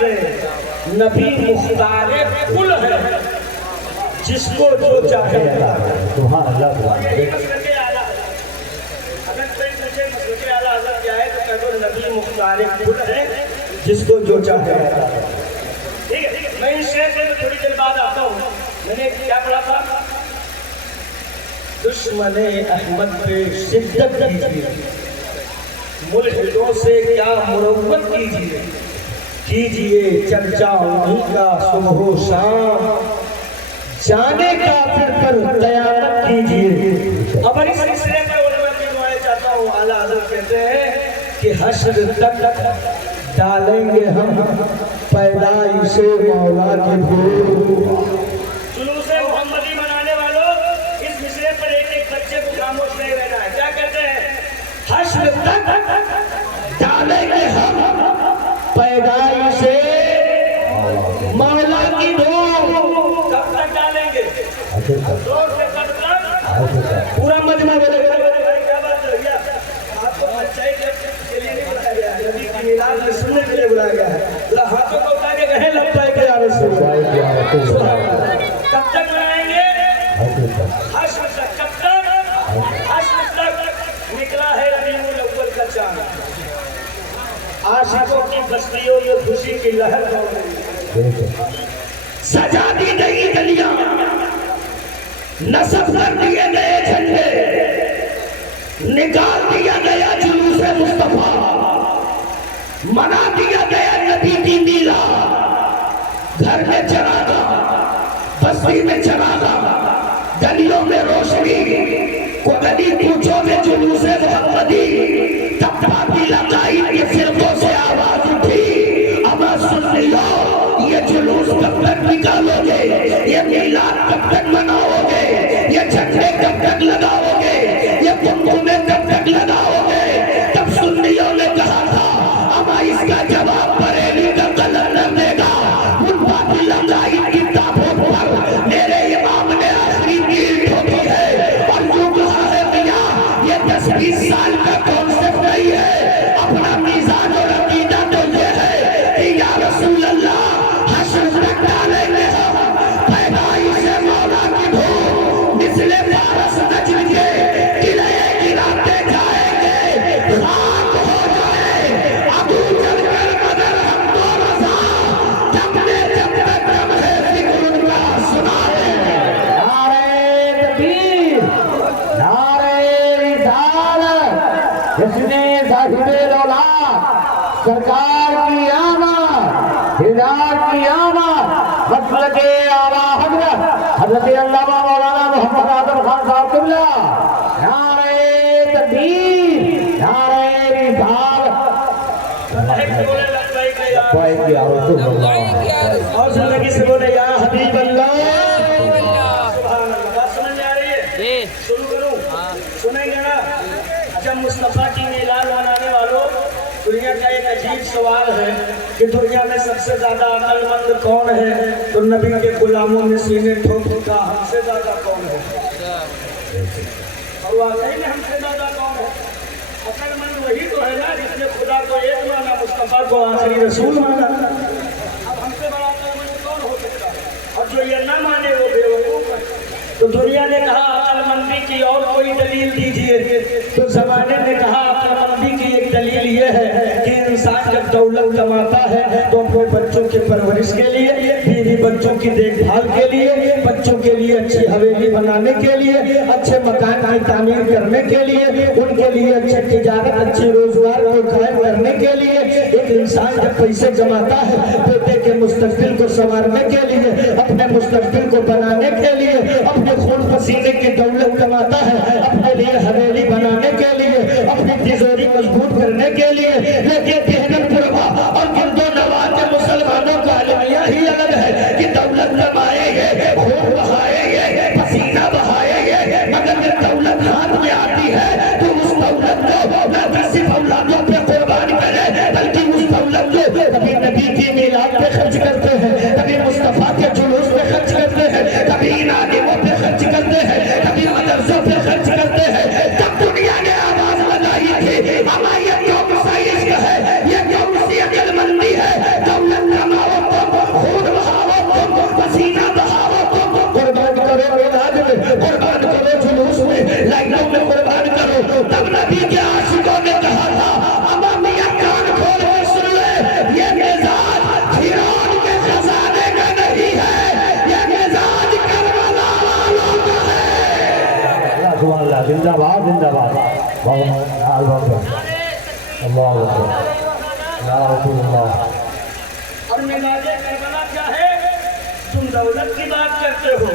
گئے نبی مختار کل ہے جس کو جو چاہے سبحان اللہ سبحان اللہ۔ اگر کوئی مجھے مسلک اعلیٰ حضرت کیا ہے تو کہہ دو نبی مختار کل ہے جس کو جو چاہے۔ ٹھیک ہے، میں اس شعر سے تھوڑی دیر بعد آتا ہوں۔ میں نے کیا پڑھا تھا؟ دشمن احمد پہ شدت کیجیے، ملحدوں سے کیا مروت کیجیے، کیجیے چرچا انہیں کا صبح و شام، جانے کافر پر قیامت کیجیے۔ اب اس سلسلے میں علماء کی دعائیں چاہتا ہوں۔ اعلیٰ حضرت کہتے ہیں کہ حشر تک ڈالیں گے ہم پیدائش مولا کے بھول۔ جلوس محمدی منانے والوں اس مصرے پر ایک ایک بچے کو خاموش نہیں رہنا ہے۔ کیا کہتے ہیں؟ حشر تک ڈالیں گے ہم پیدائش مولا کی دھول۔ کب تک ڈالیں گے؟ زور سے کب تک؟ پورا مجمع بولے گا کیا بات ہے بھیا؟ آپ کو سچائی کے لیے نہیں بلایا گیا ہے، نبی کی میلاد میں سننے کے لیے بلایا گیا ہے۔ ذرا ہاتھوں کو اٹھا کے کہیں لبیک یا رسول اللہ۔ کب تک لائیں گے؟ حشر تک۔ کب تک؟ حشر تک۔ نکلا ہے ربیع الاول کا چاند، عاشقوں کی بستیوں میں خوشی کی لہر دوڑ رہی ہے۔ سجا دی گئی گلیاں، نصب کر دیے گئے جھنڈے، نکال دیا گیا جلوس مصطفیٰ، منا دیا گیا نبی کی میلاد۔ گھر میں چراغاں، بستی میں چراغاں، گلیوں میں روشنی، گلی کوچوں میں جلوس محمدی۔ تب باطل عقائد کے فرقوں سے آواز اٹھی، اب سن لو یہ جلوس کب تک نکالو گے، یہ میلاد کب تک مناؤ گے، یہ جھنڈے کب تک لگاؤ گے، یہ قمقمے کب تک لگاؤ گے۔ تب سنیوں نے کہا تھا اما اس کا جواب بریلی کا قلم نہ دے گا۔ ان باطل عقائد کی تابوت پر میرے امام نے آخری تیر ٹھوکی ہے اور یوں کہا ہے میاں یہ 10-20 سال کا کانسیپٹ نہیں ہے، اپنا میزان اور عقیدہ تو یہ ہے کہ یا رسول اللہ حشر تک ڈالیں گے ہم پیدائش مولا کی دھول، مثل فارس نجم کے قلعے گراتے جائیں گے، خاک ہو جائے ابو جل کر مگر ہم تو رضا، جب تک ہم ہے فکر ان کا سنا دیں۔ نعرہ تکبیر، نعرہ رسالت، جس نے صاحب الاولاد سرکار کی آمد، ہدایت کی آمد، مسلک اعلیٰ حضرت علامہ مولانا محمد اعظم خان صاحب قبلہ، نعرہ تکبیر، نعرہ رسالت۔ اور زندگی سے بولے یا حبیب اللہ۔ سبحان اللہ۔ بات سمجھ میں آ رہی ہے؟ شروع کروں؟ سنیں گے نا؟ جب مصطفیٰ کی میلاد منانے والوں، دنیا کا ایک عجیب سوال ہے کہ دنیا میں سب سے زیادہ عقل مند کون ہے؟ تو نبی کے غلاموں نے سینے ٹھوک کہا ہم سے زیادہ کون ہے؟ اور واقعی میں ہم سے زیادہ کون ہے؟ عقل مند وہی تو ہے نا جس نے خدا کو ایک مانا، مصطفیٰ کو آخری رسول مانا۔ اب ہم سے بڑا عقل مند کون ہو سکتا ہے؟ اور جو یہ نہ مانے وہ بے وقوف ہے۔ تو دنیا نے کہا عقل مندی کی اور کوئی دلیل دیجئے، تو زمانے نے کہا عقل مندی کی ایک دلیل یہ ہے کہ انسان جب دولت کماتا ہے تو اپنے بچوں کے پرورش کے لیے، بیوی بچوں کی دیکھ بھال کے لیے، بچوں کے لیے اچھی حویلی بنانے کے لیے، اچھے مکان کی تعمیر کرنے کے لیے، ان کے لیے اچھی تجارت، اچھی روزگار کو قائم کرنے کے لیے، ایک انسان جب پیسے جماتا ہے بیٹے کے مستقبل کو سنوارنے کے لیے، اپنے مستقبل کو بنانے کے لیے، اپنے خون پسینے کی دولت کماتا ہے اپنے لیے حویلی بنانے کے لیے، اپنی تجوری مضبوط کرنے کے لیے۔ لیکن کہنے پروا اور گرد و نواح کے مسلمانوں کا المیہ ہی الگ ہے کہ دولت کمائیں گے، خون بہائیں گے، پسینہ بہائیں گے، مگر جب دولت ہاتھ میں آتی ہے تو اس دولت کو نہ صرف اولادوں پہ قربان کرے بلکہ اس دولت کو کبھی نبی کی میلاد پہ خرچ کرتے ہیں، کبھی مصطفیٰ کے جلوس پہ خرچ کرتے ہیں، کبھی ان عالموں پہ خرچ کرتے ہیں، کبھی مدرسوں پہ خرچ کرتے ہیں۔ تب دنیا نے آواز لگائی تھی اما یہ کون سا عشق ہے، یہ کون سی عقل مندی ہے، دولت کما زندہ باد زندہ باد اللہ یا رسول اللہ. اور میراج کربلا کیا ہے؟ تم دولت کی بات کرتے ہو،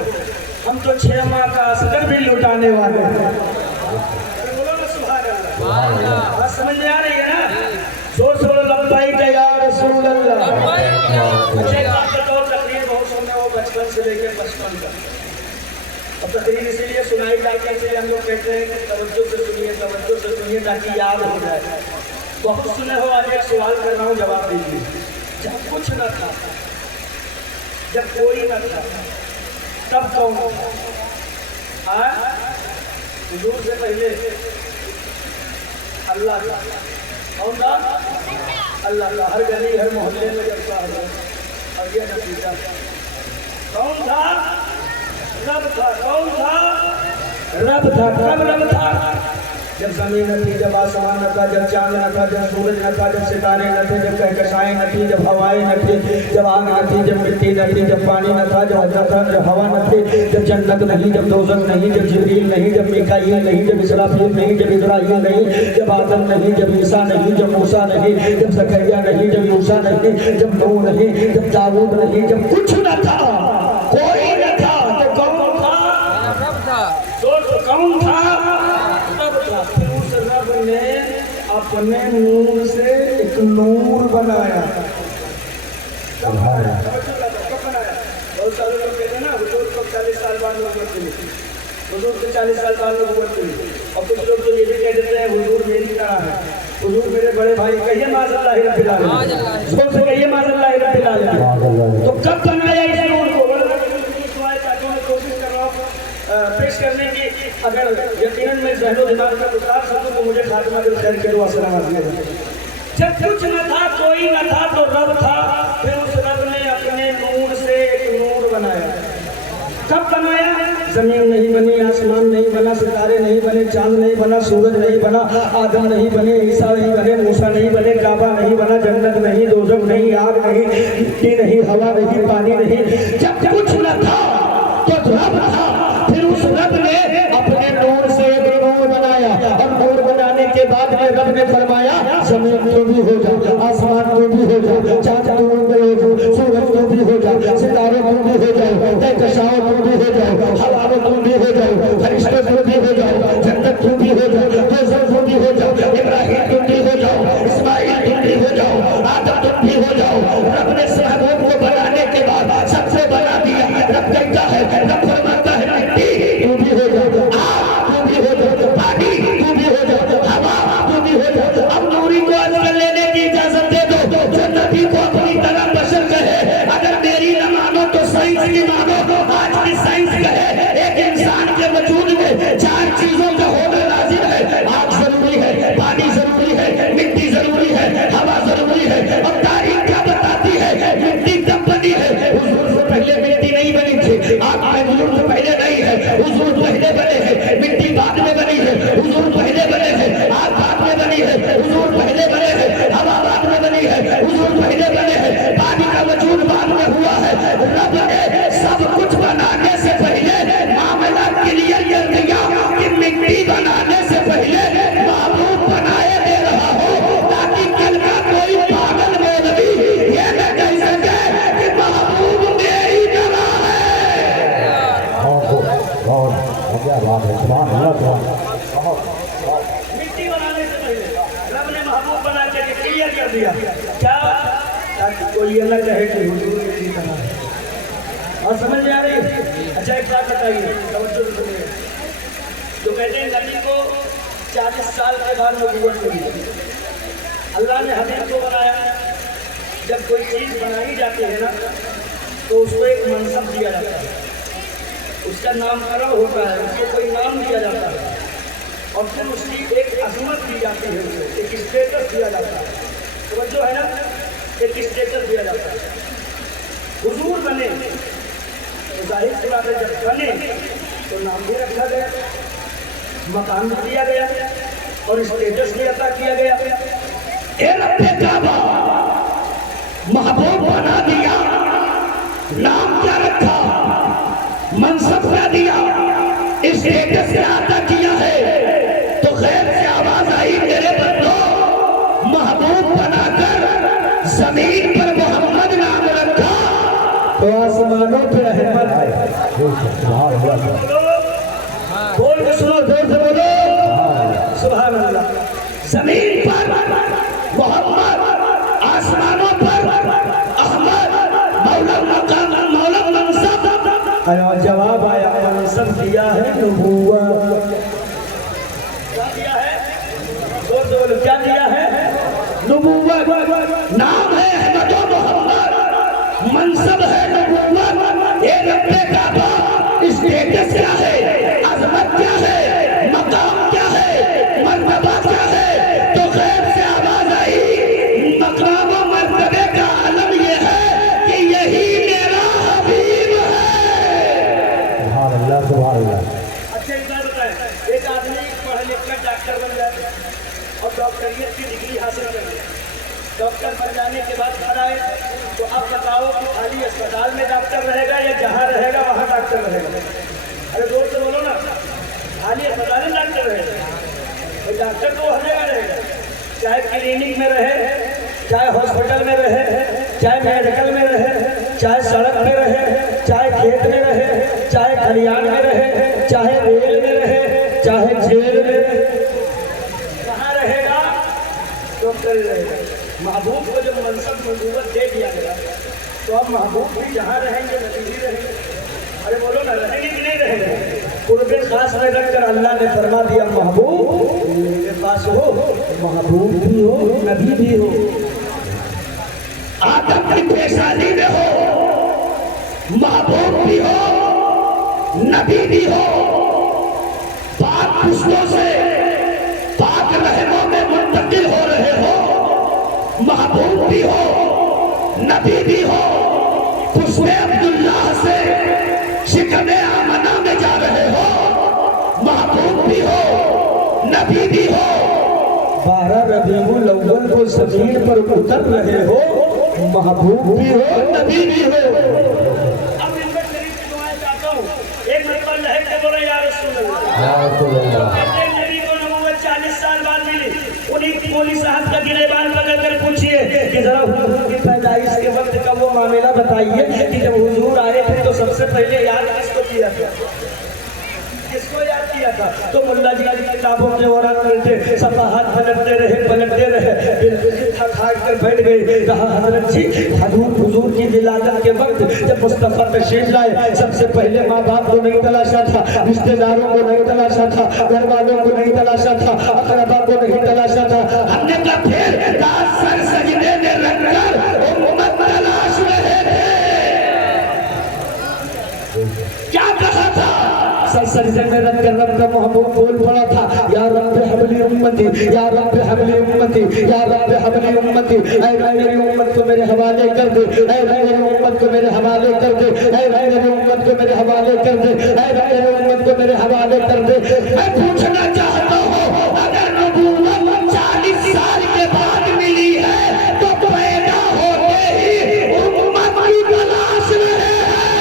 ہم تو 6 ماہ کا عسکر بھی لٹانے والے ہیں. بولو نا سبحان اللہ. بات سمجھ میں آ رہی ہے نا؟ زور سے بولو لبیک یا رسول اللہ. اچھا ایک بات بتاؤ، تقریر بہت سننے ہو بچپن سے لے کے 55 تک. اب تقریر اسی لیے سنائی جاتی ہے، اس لیے ہم لوگ کہتے ہیں کہ توجہ سے سنیے تاکہ یاد ہو جائے. بہت سنے ہو. آج ایک سوال کر رہا ہوں، جواب دیجیے. جب کچھ نہ تھا، جب کوئی نہ تھا، تب کون تھا؟ حضور سے پہلے اللہ تھا. کون تھا؟ اللہ کا. ہر گلی ہر محلے میں جب کا اور یہ نتیجہ کون تھا؟ رب تھا. کون تھا؟ رب تھا. کب رب تھا؟ جب زمین نہ تھی، جب آسمان نہ تھا، جب چاند نہ تھا، جب سورج نہ تھا، جب ستارے نہ تھے، جب کہکشائیں نہ تھی، جب ہوائیں نہ تھی، جب آگ نہ تھی، جب مٹی نہ تھی، جب پانی نہ تھا، جب حضرت تھا، جب ہوا نہ تھی، جب جنت نہیں، جب دوزخ نہیں، جب جبریل نہیں، جب میکائیل نہیں، جب اسرافیل نہیں، جب اسرائیل نہیں، جب آدم نہیں، جب عیسیٰ نہیں، جب موسیٰ نہیں، جب زکریا نہیں، جب یوسیٰ نہیں، جب نوح نہیں، جب داؤد نہیں. جب کچھ نہ تھا، کوئی نہ تھا، تو کون تھا؟ رب تھا. کون تھا؟ پھر اس رب نے اپنے نور سے ایک نور بنایا. بہت سارے لوگ کہتے ہیں نا حضور کو 40 سال بعد نبوت ملی، حضور سے 40 سال بعد نبوت ملی. اور کچھ لوگ تو یہ بھی کہہ دیتے ہیں حضور میری طرح ہے، حضور میرے بڑے بھائی. کہیے معاذ اللہ رب العالمین. سب سے کہیے معاذ اللہ رب العالمین. تو کب بنایا اس نور کو؟ کوشش کر رہا ہوں پیش کرنے کی. اگر یقیناً میں ذہن و دماغ کا اتار سکوں تو مجھے خاتمہ بالخیر کے دعا سے نواز دیا جائے. جب کچھ نہ تھا، کوئی نہ تھا، تو رب تھا. پھر اس رب نے اپنے نور سے ایک نور بنایا. کب بنایا؟ زمین نہیں بنی، آسمان نہیں بنا، ستارے نہیں بنے، چاند نہیں بنا، سورج نہیں بنا، آدم نہیں بنے، عیسیٰ نہیں بنے، موسیٰ نہیں بنے، کعبہ نہیں بنا، جنت نہیں، دوزخ نہیں، آگ نہیں، مٹی نہیں، ہوا نہیں، پانی نہیں. جب کچھ نہ تھا تو رب تھا. پھر اس رب نے اپنے نور سے ایک نور بنایا. اور نور بنانے کے بعد میں رب نے فرمایا زمین کو بھی ہو جا، آسمان کو بھی ہو جا، چاند کو بھی ہو جا، سورج کو بھی ہو جا، ستاروں کو بھی ہو جاؤ، کہکشاؤں کو بھی ہو جاؤ، ہواؤں کو بھی ہو جاؤ، فرشتوں کو بھی ہو جاؤ، جنت کو بھی ہو جاؤ، دوزخ کو بھی ہو جاؤ، ابراہیم تم بھی ہو جاؤ، اسماعیل تم بھی ہو جاؤ، آدم تم بھی ہو جاؤ. رب نے صحابوں کو بنانے کے بعد سب سے بنا دیا. رب کہتا ہے، رب فرماتا ہے مٹی تو بھی ہو جاؤ، آگ تو بھی ہو جاؤ، پانی تو بھی ہو جاؤ، ہوا تو بھی ہو جاؤ. اب نوری کو اجل لینے کی اجازت دے دو. جنتی کو اپنی طرح بشر کہے، اگر میری نہ مانو تو سائنس کی مانو. آج کی سائنس کہے ایک انسان کے وجود میں 4 چیزوں کا ہونا لازم ہے. آگ ضروری ہے، پانی ضروری ہے، مٹی ضروری ہے، ہوا ضروری ہے. اور تاریخ کیا بتاتی ہے؟ مٹی کب بنی ہے؟ حضور سے پہلے مٹی نہیں بنی تھی. آگ حضور سے پہلے نہیں ہے، حضور پہلے بنے ہیں. مٹی بعد میں بنی ہے، حضور پہلے بنے ہیں. آگ بعد میں بنی ہے، حضور پہلے بنے ہیں. ہوا بعد میں بنی ہے، حضور پہلے بنے ہیں. پانی کا وجود بعد میں ہوا ہے. رب نے سب کچھ بنانے سے پہلے معاملہ کلیئر کر دیا کہ مٹی بنانے سے پہلے محبوب بنائے دے رہا ہو، تاکہ کل کا کوئی پاگل مولوی یہ نہ کہہ سکے کہ محبوب میری طرح ہے. مٹی بنانے سے پہلے رب نے محبوب بنا کے کلیئر کر دیا. کیا؟ تاکہ کوئی یہ نہ کہے کہ حضور میری طرح ہے. اور سمجھ میں آ رہی ہے؟ اچھا ایک بات بتائیے، توجہ سے سنیے. جو کہتے ہیں نبی کو 40 سال کے بعد نبوت ملی. اللہ نے حبیب کو بنایا. جب کوئی چیز بنائی جاتی ہے نا تو اس کو ایک منصب دیا جاتا ہے، اس کا نام کرم ہوتا ہے، اس کو کوئی نام دیا جاتا ہے. اور پھر اس کی ایک عظمت دی جاتی ہے، اسے ایک اسٹیٹس دیا جاتا ہے. توجہ ہے نا؟ ایک اسٹیٹس دیا جاتا ہے. حضور بنے تو ظاہر سی بات ہے، جب بنے تو نام بھی رکھا گیا، مقام بھی دیا گیا اور اسٹیٹس بھی عطا کیا گیا. اے رب کعبہ محبوب بنا دیا، نام کیا رکھا، منصب کیا دیا، اسٹیٹس کیا عطا کیا. ہے تو غیر سے آواز آئی میرے بندو محبوب بنا کر زمین پر محمد نام رکھا تو آسمانوں پہ رحمت آئے. بول کے سنو، زور سے بولو سبحان اللہ. زمین پر محمد، آسمانوں پر احمد، مولا مقام مولا منصب. اور جواب آیا منصب دیا ہے نبوت. کیا دیا ہے؟ زور سے بولو کیا دیا ہے؟ نبوت. نام ہے احمد و محمد، منصب ہے نبوت. اے رب کعبہ اسٹیٹس کیا ہے، عظمت کیا ہے، مقام کیا ہے، مرتبہ کیا ہے؟ تو غیر سے آواز آئی مقام و مرتبے کا عالم یہ ہے کہ یہی میرا حبیب ہے. سبحان اللہ سبحان اللہ. اچھا ایک بات بتائیں، ایک آدمی پڑھ لکھ کر ڈاکٹر بن جائے اور ڈاکٹریت کی ڈگری حاصل کر لے. ڈاکٹر بن جانے کے بعد گھر آئے تو اب بتاؤ کہ خالی اسپتال میں ڈاکٹر رہے گا یا جہاں رہے گا وہاں ڈاکٹر رہے گا؟ ارے زور سے بولو نا. خالی اسپتال میں ڈاکٹر رہے گا، ڈاکٹر تو ہر جگہ رہے گا، چاہے کلینک میں رہے، چاہے ہاسپٹل میں رہے، چاہے میڈیکل میں رہے، چاہے سڑک پہ رہے، چاہے کھیت میں رہے، چاہے کھلیان میں رہے، چاہے ریل میں رہے، چاہے جیل میں رہے، کہاں رہے گا؟ ڈاکٹر رہے گا. محبوب کو جب منصب نبوت دے دیا گیا تو اب محبوب بھی جہاں رہیں گے نبی بھی رہیں گے. ارے بولو نا، رہیں گے کہ نہیں رہیں گے؟ قرب خاص میں رکھ کر اللہ نے فرما دیا محبوب میرے پاس ہو، محبوب بھی ہو نبی بھی ہو. آدم کی پیشانی میں ہو، محبوب بھی ہو، نبی بھی ہو. پاک پشتوں سے پاک رحموں میں منتقل ہو رہے ہو، محبوب بھی ہو، نبی بھی ہو. پشت عبداللہ سے شکم آمنہ میں جا رہے ہو، محبوب بھی ہو، نبی بھی ہو. 12 ربیع الاول کو زمین پر اتر رہے ہو، محبوب بھی ہو نبی بھی ہو. اب ان میں شریف کی دعائیں چاہتا ہوں. ایک مرتبہ لہر کے بولے یا رسول اللہ. یا رسول اللہ. اپنے نبی کو نبوت 40 سال بعد ملی. انہیں کی مولوی صاحب کا گریبان پکڑ کر پوچھئے کہ ذرا حضور کی پیدائش کے وقت کا وہ معاملہ بتائیے کہ جب حضور آئے تھے تو سب سے پہلے یاد کس کو کیا تھا؟ کس کو یاد کیا تھا؟ تو ملا جی کی کتابوں کے ورق ملتے، صفحات پلٹتے رہے بالکل تھک ہاٹ کر بیٹھ گئے. کہا حضرت جی حضور کی ولادت کے وقت جب مصطفیٰ تشریف لائے سب سے پہلے ماں باپ کو نہیں تلاشا تھا، رشتے داروں کو نہیں تلاشا تھا، گھر والوں کو نہیں تلاشا تھا، اقربا کو نہیں تلاشا تھا. ہم نے کہا پھر داس سر سجدے میں رکھ کر امت تلاش رہے تھے. کیا کہا تھا؟ سر سجدے میں رکھ کر رب کا محبوب بول پڑا تھا، یا رب حبلی امتی، یا رب حبلی امتی، یا رب حبلی امتی. اے میری امت کو میرے حوالے کر دے، اے میری امت کو میرے حوالے کر دے، اے میری امت کو میرے حوالے کر دے، اے میری امت کو میرے حوالے کر دے. میں پوچھنا چاہتا ہوں اگر نبوت 40 سال کے بعد ملی ہے تو پیدا ہوتے ہی امت کی تلاش رہے ہیں.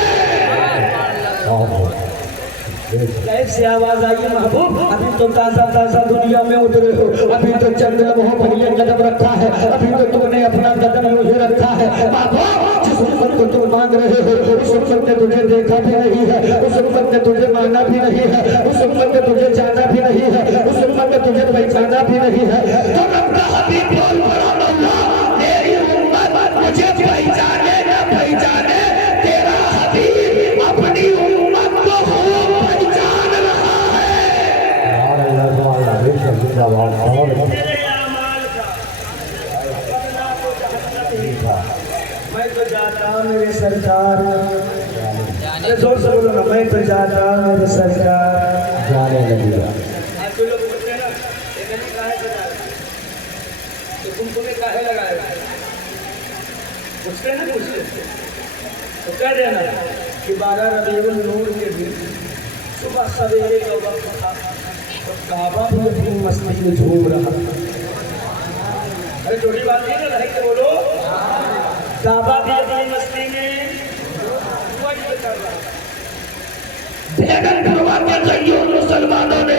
غیب سے آواز آئی محبوب ابھی تو تازہ دنیا میں اترے ہو، ابھی تو چند لمحوں پہلے قدم رکھا ہے، ابھی تو تم نے اپنا قدم یوں ہی رکھا ہے. محبوب جس امت کو تم مانگ رہے ہو اس امت نے تجھے دیکھا بھی نہیں ہے، اس امت نے تجھے مانا بھی نہیں ہے، اس امت نے تجھے جانا بھی نہیں ہے، اس امت نے تجھے پہچانا بھی نہیں ہے. تو رب کا حبیب بول پڑا اللہ میری امت مجھے پہچانے نہ پہچانے تیرا حبیب اپنی امت کو خوب پہچان رہا ہے. تیرے اعمال کا بدلہ تو جہنم ہی تھا. میں تو جاتا میرے سرکار، زور سے بولو نا، میں تو جاتا میرے سرکار. جانے لگی آج جو لوگ پوچھتے ہیں نا یہ گلی کاہے سے جا رہے تو تم کو کاہے لگائے گا؟ پوچھتے ہیں نا، پوچھتے تو کہہ دینا کہ 12 ربیع النور کے دن صبح سویرے کا وقت تھا تو کعبہ بھی اپنی مستی میں جھوم رہا. ارے چھوٹی بات نہیں نا، رہ کے بولو. کعبہ بھی اپنی مستی میں وجد کر رہا. بیگن کروا کے کئیوں مسلمانوں نے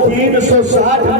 360